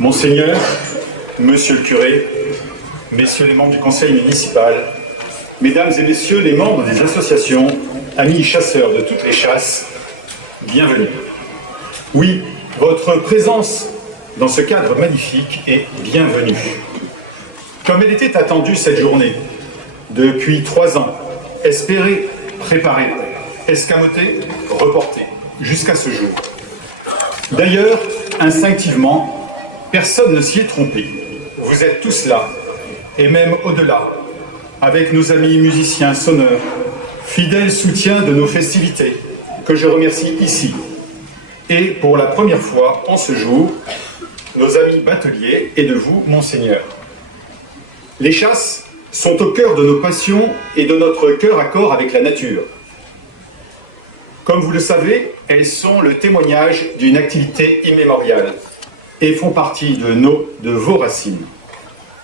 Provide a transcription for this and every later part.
Monseigneur, Monsieur le curé, Messieurs les membres du conseil municipal, Mesdames et Messieurs les membres des associations, amis chasseurs de toutes les chasses, bienvenue. Oui, votre présence dans ce cadre magnifique est bienvenue. Comme elle était attendue cette journée, depuis 3 ans, espérée, préparée, escamotée, reportée, jusqu'à ce jour. D'ailleurs, instinctivement, personne ne s'y est trompé. Vous êtes tous là, et même au-delà, avec nos amis musiciens, sonneurs, fidèles soutiens de nos festivités, que je remercie ici. Et pour la première fois en ce jour, nos amis bateliers et de vous, Monseigneur. Les chasses sont au cœur de nos passions et de notre cœur à corps avec la nature. Comme vous le savez, elles sont le témoignage d'une activité immémoriale et font partie de vos racines.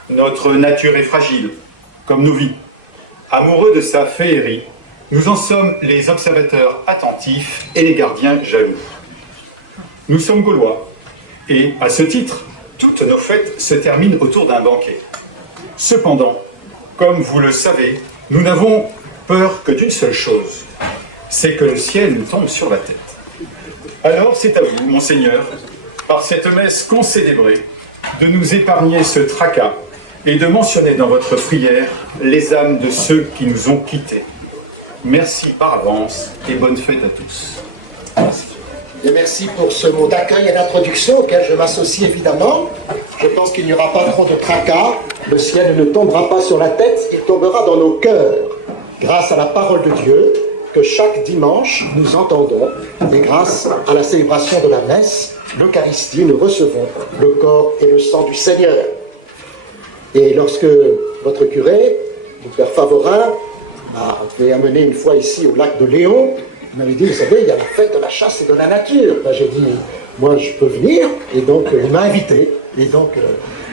Notre nature est fragile, comme nos vies. Amoureux de sa féerie, nous en sommes les observateurs attentifs et les gardiens jaloux. Nous sommes Gaulois, et à ce titre, toutes nos fêtes se terminent autour d'un banquet. Cependant, comme vous le savez, nous n'avons peur que d'une seule chose, c'est que le ciel nous tombe sur la tête. Alors c'est à vous, Monseigneur, par cette messe concélébrée, de nous épargner ce tracas et de mentionner dans votre prière les âmes de ceux qui nous ont quittés. Merci par avance et bonne fête à tous. Merci. Et merci pour ce mot d'accueil et d'introduction auquel je m'associe évidemment. Je pense qu'il n'y aura pas trop de tracas. Le ciel ne tombera pas sur la tête, il tombera dans nos cœurs, grâce à la parole de Dieu que chaque dimanche nous entendons, et grâce à la célébration de la messe, l'Eucharistie, nous recevons le corps et le sang du Seigneur. Et lorsque votre curé, le père Favorin, m'avait amené une fois ici au lac de Léon, il m'avait dit, vous savez, il y a la fête de la chasse et de la nature. Ben, j'ai dit, moi je peux venir, et donc il m'a invité. Et donc,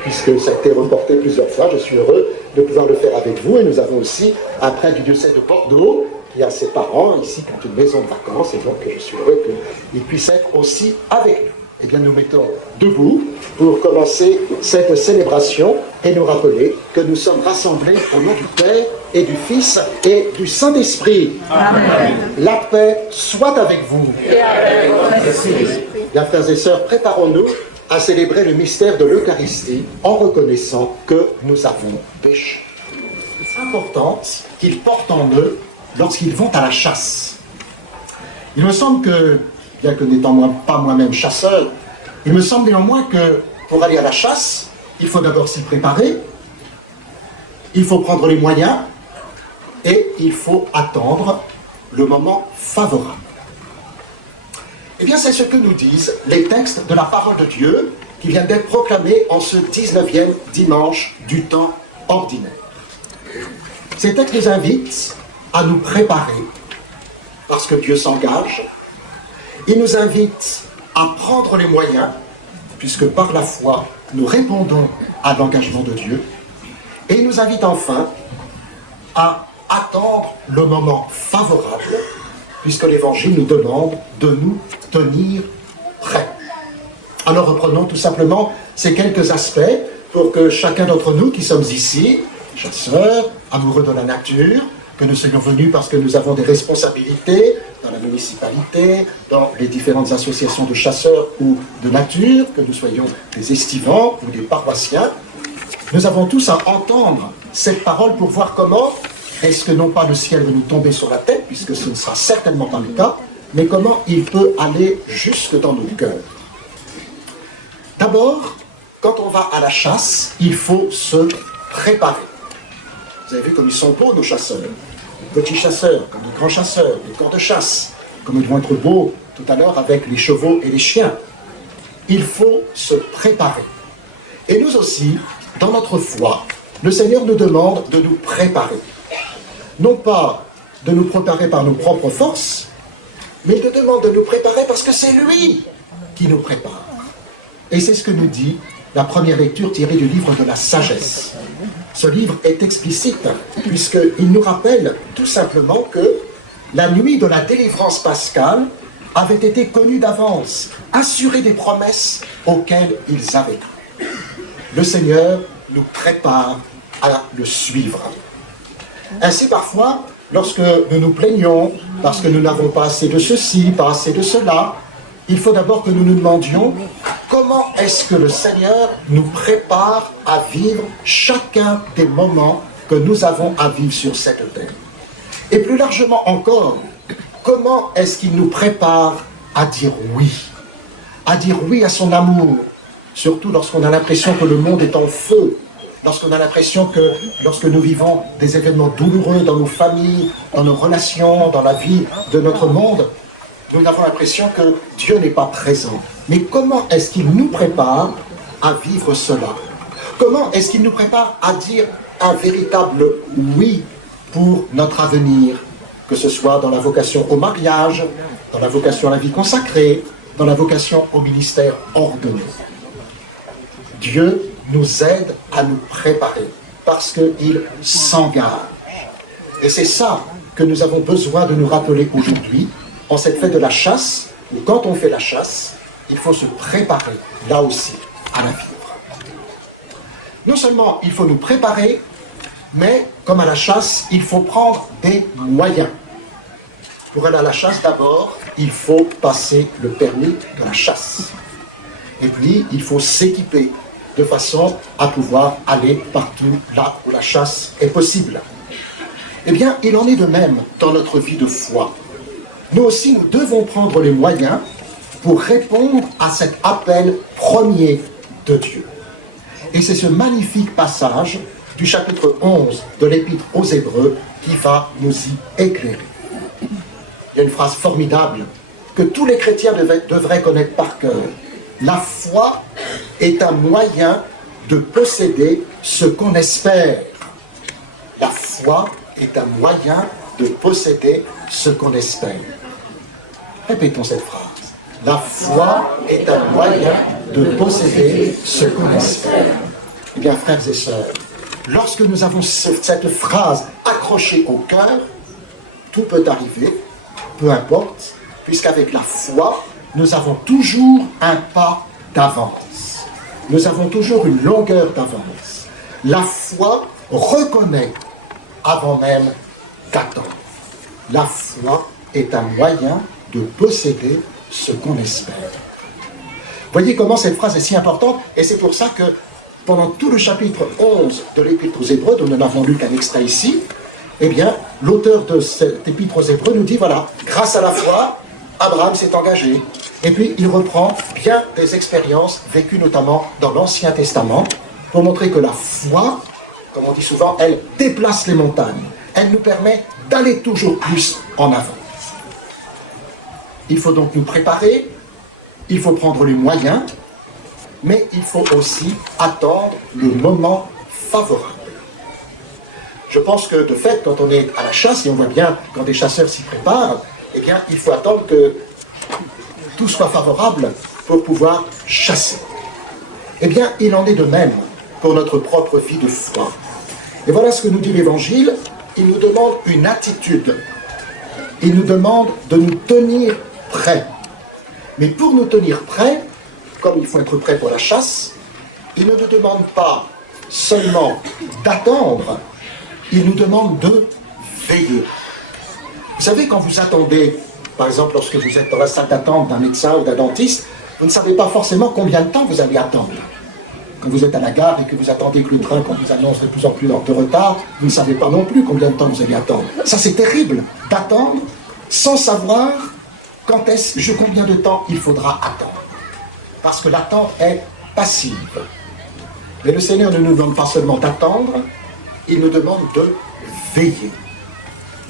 puisque ça a été reporté plusieurs fois, je suis heureux de pouvoir le faire avec vous. Et nous avons aussi un prêtre du diocèse de Bordeaux, qui a ses parents ici, qui ont une maison de vacances, et donc je suis heureux qu'il puisse être aussi avec nous. Eh bien, nous mettons debout pour commencer cette célébration et nous rappeler que nous sommes rassemblés au nom du Père et du Fils et du Saint-Esprit. Amen. La paix soit avec vous. Et avec votre esprit. Bien, frères et sœurs, préparons-nous à célébrer le mystère de l'Eucharistie en reconnaissant que nous avons péché. C'est important qu'ils portent en eux lorsqu'ils vont à la chasse. Il me semble que, bien que n'étant pas moi-même chasseur, il me semble néanmoins que pour aller à la chasse, il faut d'abord s'y préparer, il faut prendre les moyens et il faut attendre le moment favorable. Eh bien, c'est ce que nous disent les textes de la parole de Dieu qui viennent d'être proclamés en ce 19e dimanche du temps ordinaire. Ces textes nous invitent à nous préparer, parce que Dieu s'engage. Il nous invite à prendre les moyens, puisque par la foi, nous répondons à l'engagement de Dieu. Et il nous invite enfin à attendre le moment favorable, puisque l'Évangile nous demande de nous tenir prêts. Alors reprenons tout simplement ces quelques aspects pour que chacun d'entre nous qui sommes ici, chasseurs, amoureux de la nature, que nous soyons venus parce que nous avons des responsabilités dans la municipalité, dans les différentes associations de chasseurs ou de nature, que nous soyons des estivants ou des paroissiens, nous avons tous à entendre cette parole pour voir comment est-ce que non pas le ciel va nous tomber sur la tête, puisque ce ne sera certainement pas le cas, mais comment il peut aller jusque dans nos cœurs. D'abord, quand on va à la chasse, il faut se préparer. Vous avez vu comme ils sont beaux, nos chasseurs. Les petits chasseurs, comme les grands chasseurs, les camps de chasse, comme ils vont être beaux tout à l'heure avec les chevaux et les chiens. Il faut se préparer. Et nous aussi, dans notre foi, le Seigneur nous demande de nous préparer. Non pas de nous préparer par nos propres forces, mais il nous demande de nous préparer parce que c'est lui qui nous prépare. Et c'est ce que nous dit la première lecture tirée du livre de la sagesse. Ce livre est explicite, puisqu'il nous rappelle tout simplement que la nuit de la délivrance pascale avait été connue d'avance, assurée des promesses auxquelles ils avaient cru. le Seigneur nous prépare à le suivre. Ainsi, parfois, lorsque nous nous plaignons, parce que nous n'avons pas assez de ceci, pas assez de cela, il faut d'abord que nous nous demandions comment est-ce que le Seigneur nous prépare à vivre chacun des moments que nous avons à vivre sur cette terre. Et plus largement encore, comment est-ce qu'il nous prépare à dire oui à son amour, surtout lorsqu'on a l'impression que le monde est en feu, lorsqu'on a l'impression que lorsque nous vivons des événements douloureux dans nos familles, dans nos relations, dans la vie de notre monde, nous avons l'impression que Dieu n'est pas présent. Mais comment est-ce qu'il nous prépare à vivre cela? Comment est-ce qu'il nous prépare à dire un véritable oui pour notre avenir, que ce soit dans la vocation au mariage, dans la vocation à la vie consacrée, dans la vocation au ministère ordonné? Dieu nous aide à nous préparer parce qu'il s'engage. Et c'est ça que nous avons besoin de nous rappeler aujourd'hui, en cette fête de la chasse, où quand on fait la chasse, il faut se préparer, là aussi, à la vivre. Non seulement il faut nous préparer, mais comme à la chasse, il faut prendre des moyens. Pour aller à la chasse, d'abord, il faut passer le permis de la chasse. Et puis, il faut s'équiper de façon à pouvoir aller partout là où la chasse est possible. Eh bien, il en est de même dans notre vie de foi. Nous aussi, nous devons prendre les moyens pour répondre à cet appel premier de Dieu. Et c'est ce magnifique passage du chapitre 11 de l'Épître aux Hébreux qui va nous y éclairer. Il y a une phrase formidable que tous les chrétiens devraient connaître par cœur. La foi est un moyen de posséder ce qu'on espère. La foi est un moyen de posséder ce qu'on espère. Répétons cette phrase. La foi est un moyen de posséder ce qu'on espère. Eh bien, frères et sœurs, lorsque nous avons cette phrase accrochée au cœur, tout peut arriver, peu importe, puisqu'avec la foi, nous avons toujours un pas d'avance. Nous avons toujours une longueur d'avance. La foi reconnaît avant même d'attendre. La foi est un moyen de posséder ce qu'on espère. Voyez comment cette phrase est si importante, et c'est pour ça que pendant tout le chapitre 11 de l'Épître aux Hébreux, dont nous n'avons lu qu'un extrait ici, eh bien, l'auteur de cet Épître aux Hébreux nous dit, voilà, grâce à la foi, Abraham s'est engagé. Et puis, il reprend bien des expériences vécues notamment dans l'Ancien Testament pour montrer que la foi, comme on dit souvent, elle déplace les montagnes. Elle nous permet d'aller toujours plus en avant. Il faut donc nous préparer, il faut prendre les moyens, mais il faut aussi attendre le moment favorable. Je pense que de fait, quand on est à la chasse, et on voit bien quand des chasseurs s'y préparent, eh bien, il faut attendre que tout soit favorable pour pouvoir chasser. Eh bien, il en est de même pour notre propre vie de foi. Et voilà ce que nous dit l'Évangile. Il nous demande une attitude. Il nous demande de nous tenir prêts. Mais pour nous tenir prêts, comme il faut être prêt pour la chasse, il ne nous demande pas seulement d'attendre, il nous demande de veiller. Vous savez, quand vous attendez, par exemple, lorsque vous êtes dans la salle d'attente d'un médecin ou d'un dentiste, vous ne savez pas forcément combien de temps vous allez attendre. Quand vous êtes à la gare et que vous attendez que le train qu'on vous annonce de plus en plus de retard, vous ne savez pas non plus combien de temps vous allez attendre. Ça, c'est terrible, d'attendre sans savoir combien de temps il faudra attendre. Parce que l'attente est passive. Mais le Seigneur ne nous demande pas seulement d'attendre, il nous demande de veiller.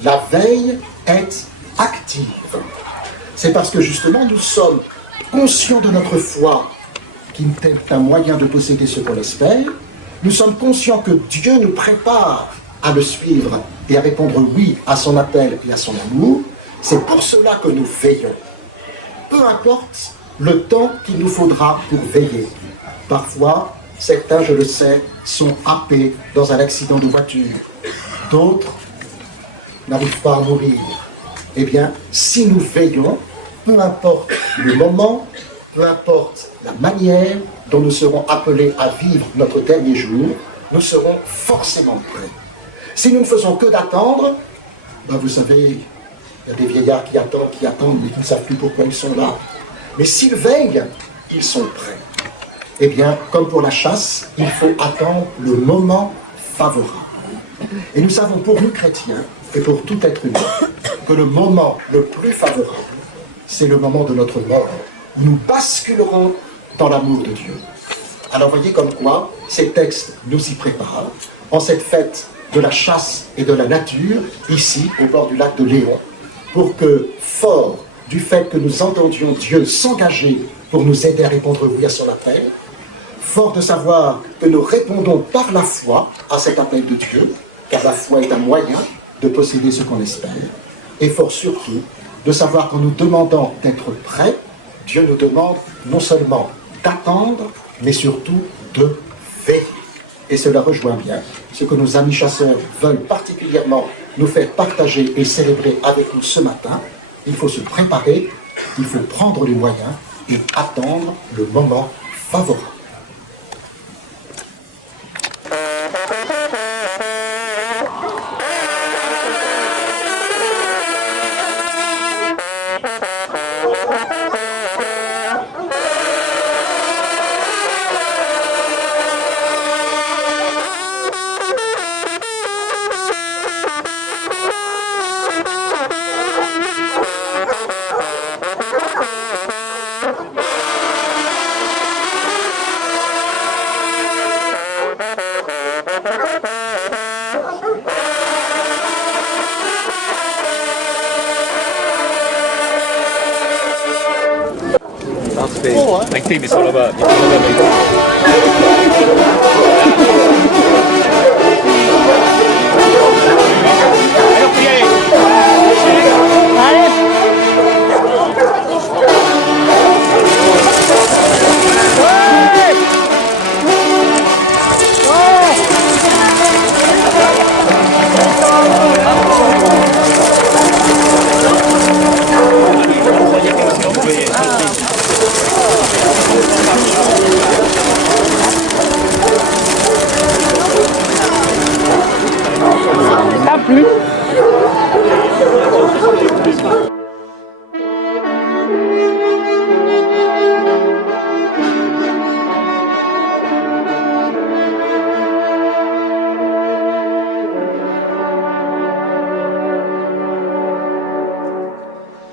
La veille est active. C'est parce que justement nous sommes conscients de notre foi, qui est un moyen de posséder ce qu'on espère. Nous sommes conscients que Dieu nous prépare à le suivre et à répondre oui à son appel et à son amour. C'est pour cela que nous veillons. Peu importe le temps qu'il nous faudra pour veiller. Parfois, certains, je le sais, sont happés dans un accident de voiture. D'autres n'arrivent pas à mourir. Eh bien, si nous veillons, peu importe le moment, peu importe la manière dont nous serons appelés à vivre notre dernier jour, nous serons forcément prêts. Si nous ne faisons que d'attendre, ben vous savez, il y a des vieillards qui attendent, mais qui ne savent plus pourquoi ils sont là. Mais s'ils veillent, ils sont prêts. Eh bien, comme pour la chasse, il faut attendre le moment favorable. Et nous savons pour nous chrétiens, et pour tout être humain, que le moment le plus favorable, c'est le moment de notre mort, où nous basculerons dans l'amour de Dieu. Alors voyez comme quoi ces textes nous y préparent, en cette fête de la chasse et de la nature, ici, au bord du lac de Léon, pour que, fort du fait que nous entendions Dieu s'engager pour nous aider à répondre oui à son appel, fort de savoir que nous répondons par la foi à cet appel de Dieu, car la foi est un moyen de posséder ce qu'on espère, et fort surtout de savoir qu'en nous demandant d'être prêts, Dieu nous demande non seulement d'attendre, mais surtout de veiller. Et cela rejoint bien ce que nos amis chasseurs veulent particulièrement nous faire partager et célébrer avec nous ce matin. Il faut se préparer, il faut prendre les moyens et attendre le moment favorable. I think it's all about Plus.